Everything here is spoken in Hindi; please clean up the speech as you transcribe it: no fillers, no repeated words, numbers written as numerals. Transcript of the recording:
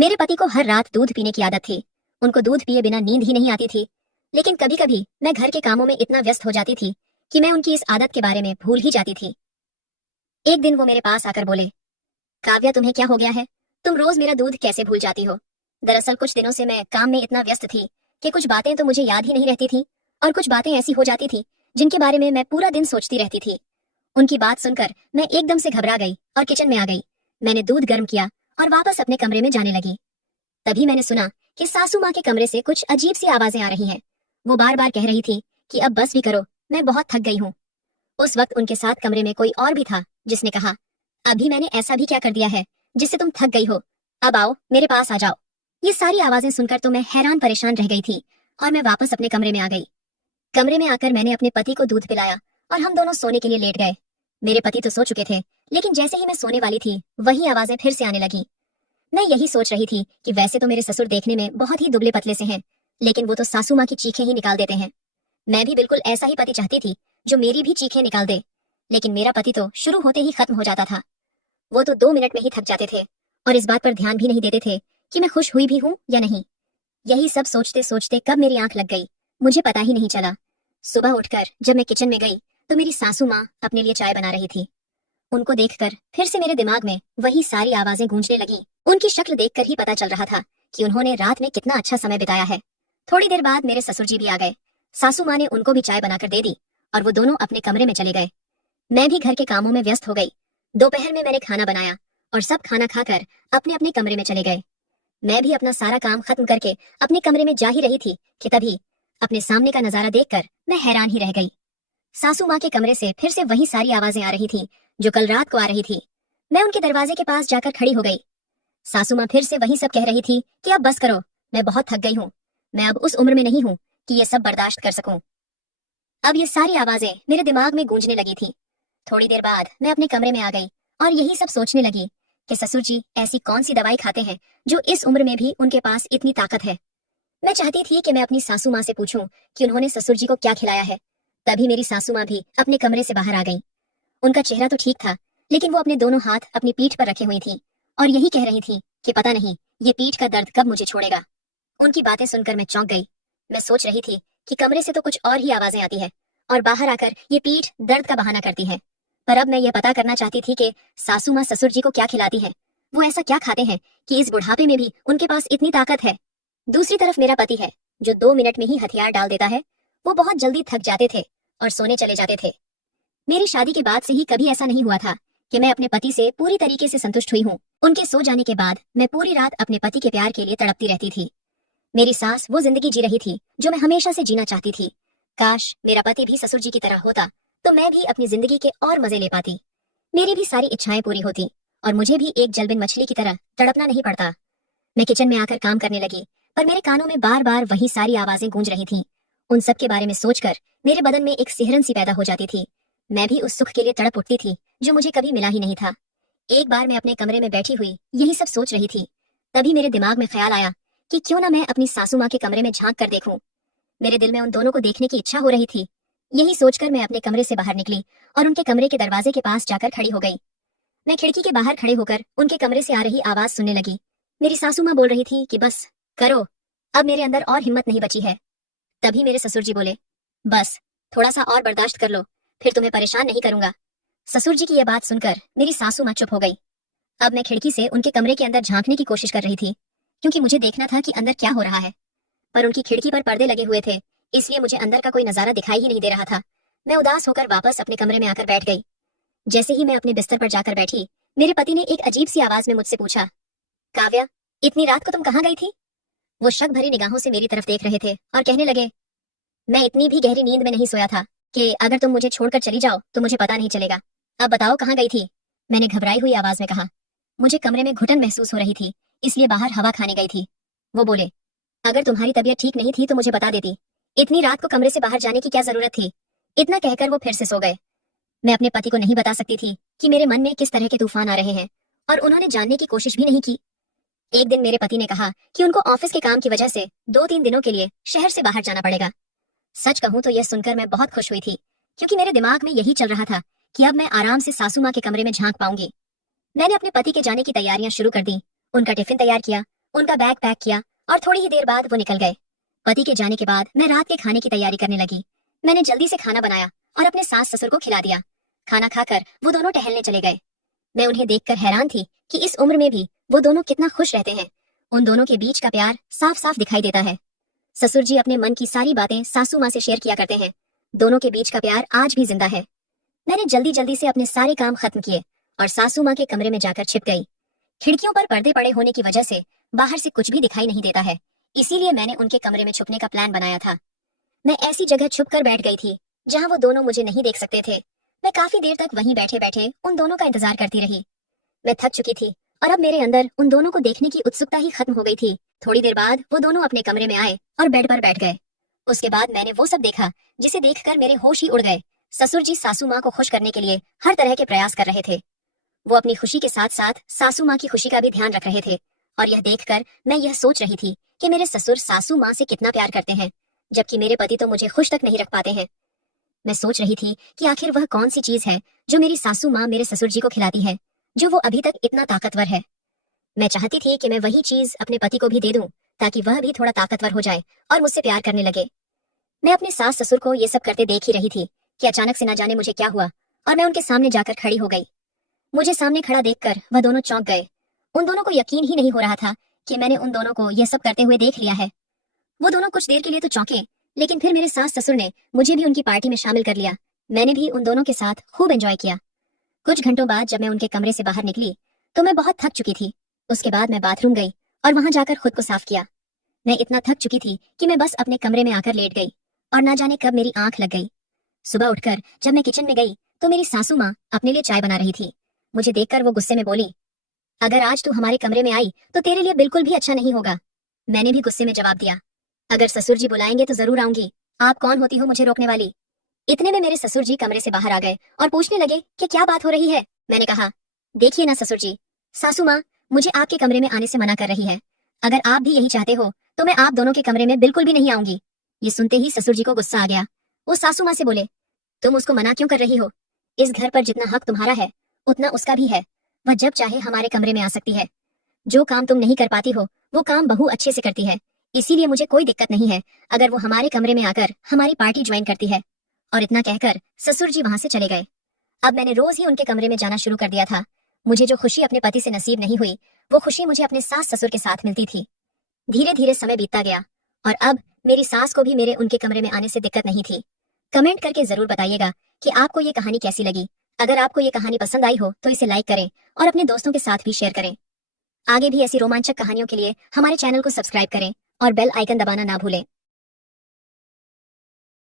मेरे पति को हर रात दूध पीने की आदत थी। उनको दूध पिए बिना नींद ही नहीं आती थी। लेकिन कभी कभी मैं घर के कामों में इतना व्यस्त हो जाती थी कि मैं उनकी इस आदत के बारे में भूल ही जाती थी। एक दिन वो मेरे पास आकर बोले, काव्या तुम्हें क्या हो गया है? तुम रोज मेरा दूध कैसे भूल जाती हो? दरअसल कुछ दिनों से मैं काम में इतना व्यस्त थी कि कुछ बातें तो मुझे याद ही नहीं रहती थी और कुछ बातें ऐसी हो जाती थी जिनके बारे में मैं पूरा दिन सोचती रहती थी। उनकी बात सुनकर मैं एकदम से घबरा गई और किचन में आ गई। मैंने दूध गर्म किया और वापस अपने कमरे में जाने लगी। तभी मैंने सुना कि सासू माँ के कमरे से कुछ अजीब सी आवाजें आ रही हैं। वो बार बार कह रही थी कि अब बस भी करो, मैं बहुत थक गई हूँ। उस वक्त उनके साथ कमरे में कोई और भी था जिसने कहा, अभी मैंने ऐसा भी क्या कर दिया है जिससे तुम थक गई हो? अब आओ, मेरे पास आ जाओ। ये सारी आवाजें सुनकर तो मैं हैरान परेशान रह गई थी और मैं वापस अपने कमरे में आ गई। कमरे में आकर मैंने अपने पति को दूध पिलाया और हम दोनों सोने के लिए लेट गए। मेरे पति तो सो चुके थे, लेकिन जैसे ही मैं सोने वाली थी वही आवाजें फिर से आने लगी। मैं यही सोच रही थी कि वैसे तो मेरे ससुर देखने में बहुत ही दुबले पतले से हैं, लेकिन वो तो सासू माँ की चीखें ही निकाल देते हैं। मैं भी बिल्कुल ऐसा ही पति चाहती थी जो मेरी भी चीखें निकाल दे। लेकिन मेरा पति तो शुरू होते ही खत्म हो जाता था। वो तो 2 मिनट में ही थक जाते थे और इस बात पर ध्यान भी नहीं देते थे कि मैं खुश हुई भी हूँ या नहीं। यही सब सोचते सोचते कब मेरी आंख लग गई मुझे पता ही नहीं चला। सुबह उठकर जब मैं किचन में गई तो मेरी सासू माँ अपने लिए चाय बना रही थी। उनको देखकर फिर से मेरे दिमाग में वही सारी आवाजें गूंजने लगी। उनकी शक्ल देखकर ही पता चल रहा था कि उन्होंने रात में कितना अच्छा समय बिताया है। थोड़ी देर बाद मेरे ससुर जी भी आ गए। सासू माँ ने उनको भी चाय बनाकर दे दी और वो दोनों अपने कमरे में चले गए। मैं भी घर के कामों में व्यस्त हो गई। दोपहर में मैंने खाना बनाया और सब खाना खाकर अपने अपने कमरे में चले गए। मैं भी अपना सारा काम खत्म करके अपने कमरे में जा ही रही थी कि तभी अपने सामने का नजारा देखकर मैं हैरान ही रह गई। सासू माँ के कमरे से फिर से वही सारी आवाजें आ रही थी जो कल रात को आ रही थी। मैं उनके दरवाजे के पास जाकर खड़ी हो गई। सासू माँ फिर से वही सब कह रही थी कि अब बस करो, मैं बहुत थक गई हूँ। मैं अब उस उम्र में नहीं हूँ कि ये सब बर्दाश्त कर सकूं। अब ये सारी आवाजें मेरे दिमाग में गूंजने लगी थी। थोड़ी देर बाद मैं अपने कमरे में आ गई और यही सब सोचने लगी कि ससुर जी ऐसी कौन सी दवाई खाते हैं जो इस उम्र में भी उनके पास इतनी ताकत है। मैं चाहती थी कि मैं अपनी सासू माँ से पूछूं कि उन्होंने ससुर जी को क्या खिलाया है। तभी मेरी सासू माँ भी अपने कमरे से बाहर आ गई। उनका चेहरा तो ठीक था, लेकिन वो अपने दोनों हाथ अपनी पीठ पर रखे हुई थी और यही कह रही थी कि पता नहीं ये पीठ का दर्द कब मुझे छोड़ेगा। उनकी बातें सुनकर मैं चौंक गई। मैं सोच रही थी कि कमरे से तो कुछ और ही आवाजें आती है और बाहर आकर ये पीठ दर्द का बहाना करती है। पर अब मैं ये पता करना चाहती थी कि सासू माँ ससुर जी को क्या खिलाती है। वो ऐसा क्या खाते हैं कि इस बुढ़ापे में भी उनके पास इतनी ताकत है। दूसरी तरफ मेरा पति है जो 2 मिनट में ही हथियार डाल देता है। वो बहुत जल्दी थक जाते थे और सोने चले जाते थे। मेरी शादी के बाद से ही कभी ऐसा नहीं हुआ था कि मैं अपने पति से पूरी तरीके से संतुष्ट हुई हूँ। उनके सो जाने के बाद मैं पूरी रात अपने पति के प्यार के लिए तड़पती रहती थी। मेरी सास वो जिंदगी जी रही थी जो मैं हमेशा से जीना चाहती थी। काश मेरा पति भी ससुर जी की तरह होता तो मैं भी अपनी जिंदगी के और मजे ले पाती। मेरी भी सारी इच्छाएं पूरी होती और मुझे भी एक जलबिन मछली की तरह तड़पना नहीं पड़ता। मैं किचन में आकर काम करने लगी, पर मेरे कानों में बार बार वही सारी आवाजें गूंज रही थीं। उन सब के बारे में सोचकर मेरे बदन में एक सिहरन सी पैदा हो जाती थी। मैं भी उस सुख के लिए तड़प उठती थी जो मुझे कभी मिला ही नहीं था। एक बार मैं अपने कमरे में बैठी हुई यही सब सोच रही थी, तभी मेरे दिमाग में ख्याल आया कि क्यों ना मैं अपनी सासू माँ के कमरे में झांक कर देखूं। मेरे दिल में उन दोनों को देखने की इच्छा हो रही थी। यही सोचकर मैं अपने कमरे से बाहर निकली और उनके कमरे के दरवाजे के पास जाकर खड़ी हो गई। मैं खिड़की के बाहर खड़े होकर उनके कमरे से आ रही आवाज सुनने लगी। मेरी सासू माँ बोल रही थी कि बस करो, अब मेरे अंदर और हिम्मत नहीं बची है। तभी मेरे ससुर जी बोले, बस थोड़ा सा और बर्दाश्त कर लो, फिर तुम्हें परेशान नहीं करूंगा। ससुर जी की यह बात सुनकर मेरी सासू माँ चुप हो गई। अब मैं खिड़की से उनके कमरे के अंदर झांकने की कोशिश कर रही थी, क्योंकि मुझे देखना था कि अंदर क्या हो रहा है। पर उनकी खिड़की पर पर्दे लगे हुए थे, इसलिए मुझे अंदर का कोई नजारा दिखाई ही नहीं दे रहा था। मैं उदास होकर वापस अपने कमरे में आकर बैठ गई। जैसे ही मैं अपने बिस्तर पर जाकर बैठी, मेरे पति ने एक अजीब सी आवाज में मुझसे पूछा, काव्या, इतनी रात को तुम कहाँ गई थी? वो शक भरी निगाहों से मेरी तरफ देख रहे थे और कहने लगे, मैं इतनी भी गहरी नींद में नहीं सोया था कि अगर तुम मुझे छोड़कर चली जाओ तो मुझे पता नहीं चलेगा। अब बताओ कहाँ गई थी? मैंने घबराई हुई आवाज में कहा। मुझे कमरे में घुटन महसूस हो रही थी, इसलिए बाहर हवा खाने गई थी। वो बोले, अगर तुम्हारी तबीयत ठीक नहीं थी तो मुझे बता देती, इतनी रात को कमरे से बाहर जाने की क्या जरूरत थी? इतना कहकर वो फिर से सो गए। मैं अपने पति को नहीं बता सकती थी कि मेरे मन में किस तरह के तूफान आ रहे हैं, और उन्होंने जानने की कोशिश भी नहीं की। एक दिन मेरे पति ने कहा कि उनको ऑफिस के काम की वजह से 2-3 दिनों के लिए शहर से बाहर जाना पड़ेगा। सच कहूं तो यह सुनकर मैं बहुत खुश हुई थी, क्योंकि मेरे दिमाग में यही चल रहा था कि अब मैं आराम से सासू माँ के कमरे में झांक पाऊंगी। मैंने अपने पति के जाने की तैयारियां शुरू कर दी, उनका टिफिन तैयार किया उनका बैग पैक किया और थोड़ी ही देर बाद वो निकल गए। पति के जाने के बाद मैं रात के खाने की तैयारी करने लगी। मैंने जल्दी से खाना बनाया और अपने सास ससुर को खिला दिया। खाना खाकर वो दोनों टहलने चले गए। मैं उन्हें देखकर हैरान थी कि इस उम्र में भी वो दोनों कितना खुश रहते हैं। उन दोनों के बीच का प्यार साफ साफ दिखाई देता है। ससुर जी अपने मन की सारी बातें सासू माँ से शेयर किया करते हैं। दोनों के बीच का प्यार आज भी जिंदा है। मैंने जल्दी जल्दी से अपने सारे काम खत्म किए और सासू माँ के कमरे में जाकर छिप गई। खिड़कियों पर पर्दे पड़े होने की वजह से बाहर से कुछ भी दिखाई नहीं देता है, इसीलिए मैंने उनके कमरे में छुपने का प्लान बनाया था। मैं ऐसी जगह छुप कर बैठ गई थी जहाँ वो दोनों मुझे नहीं देख सकते थे। मैं काफी देर तक वहीं बैठे बैठे उन दोनों का इंतजार करती रही। मैं थक चुकी थी और अब मेरे अंदर उन दोनों को देखने की उत्सुकता ही खत्म हो गई थी। थोड़ी देर बाद वो दोनों अपने कमरे में आए और बेड पर बैठ गए। उसके बाद मैंने वो सब देखा जिसे देखकर मेरे होश ही उड़ गए। ससुर जी सासू माँ को खुश करने के लिए हर तरह के प्रयास कर रहे थे। वो अपनी खुशी के साथ साथ सासू माँ की खुशी का भी ध्यान रख रहे थे और यह देखकर मैं यह सोच रही थी कि मेरे ससुर सासू माँ से कितना प्यार करते हैं, जबकि मेरे पति तो मुझे खुश तक नहीं रख पाते हैं। मैं सोच रही थी कि आखिर वह कौन सी चीज है जो मेरी सासू माँ मेरे ससुर जी को खिलाती है, जो वो अभी तक इतना ताकतवर है। मैं चाहती थी कि मैं वही चीज अपने पति को भी दे दूं ताकि वह भी थोड़ा ताकतवर हो जाए और मुझसे प्यार करने लगे। मैं अपने सास ससुर को ये सब करते देख ही रही थी कि अचानक से न जाने मुझे क्या हुआ और मैं उनके सामने जाकर खड़ी हो गई। मुझे सामने खड़ा देखकर वह दोनों चौंक गए। उन दोनों को यकीन ही नहीं हो रहा था कि मैंने उन दोनों को यह सब करते हुए देख लिया है। वो दोनों कुछ देर के लिए तो चौंके, लेकिन फिर मेरे सास ससुर ने मुझे भी उनकी पार्टी में शामिल कर लिया। मैंने भी उन दोनों के साथ खूब एंजॉय किया। कुछ घंटों बाद जब मैं उनके कमरे से बाहर निकली तो मैं बहुत थक चुकी थी। उसके बाद मैं बाथरूम गई और वहां जाकर खुद को साफ किया। मैं इतना थक चुकी थी कि मैं बस अपने कमरे में आकर लेट गई और ना जाने कब मेरी आंख लग गई। सुबह उठकर जब मैं किचन में गई तो मेरी सासू माँ अपने लिए चाय बना रही थी। मुझे देखकर वो गुस्से में बोली, अगर आज तू हमारे कमरे में आई तो तेरे लिए बिल्कुल भी अच्छा नहीं होगा। मैंने भी गुस्से में जवाब दिया, अगर ससुर जी बुलाएंगे तो जरूर आऊंगी, आप कौन होती हो मुझे रोकने वाली। इतने में मेरे ससुर जी कमरे से बाहर आ गए और पूछने लगे कि क्या बात हो रही है। मैंने कहा, देखिए ना ससुर जी, सासू माँ मुझे आपके कमरे में आने से मना कर रही है। अगर आप भी यही चाहते हो तो मैं आप दोनों के कमरे में बिल्कुल भी नहीं आऊंगी। ये सुनते ही ससुर जी को गुस्सा आ गया। वो सासू माँ से बोले, तुम उसको मना क्यों कर रही हो? इस घर पर जितना हक तुम्हारा है उतना उसका भी है। वह जब चाहे हमारे कमरे में आ सकती है। जो काम तुम नहीं कर पाती हो वो काम बहू अच्छे से करती है, इसीलिए मुझे कोई दिक्कत नहीं है अगर वो हमारे कमरे में आकर हमारी पार्टी ज्वाइन करती है। और इतना कहकर ससुर जी वहां से चले गए। अब मैंने रोज ही उनके कमरे में जाना शुरू कर दिया था। मुझे जो खुशी अपने पति से नसीब नहीं हुई वो खुशी मुझे अपने सास ससुर के साथ मिलती थी। धीरे धीरे समय बीतता गया और अब मेरी सास को भी मेरे उनके कमरे में आने से दिक्कत नहीं थी। कमेंट करके जरूर बताइएगा कि आपको ये कहानी कैसी लगी। अगर आपको ये कहानी पसंद आई हो तो इसे लाइक करें और अपने दोस्तों के साथ भी शेयर करें। आगे भी ऐसी रोमांचक कहानियों के लिए हमारे चैनल को सब्सक्राइब करें और बेल आइकन दबाना ना भूलें।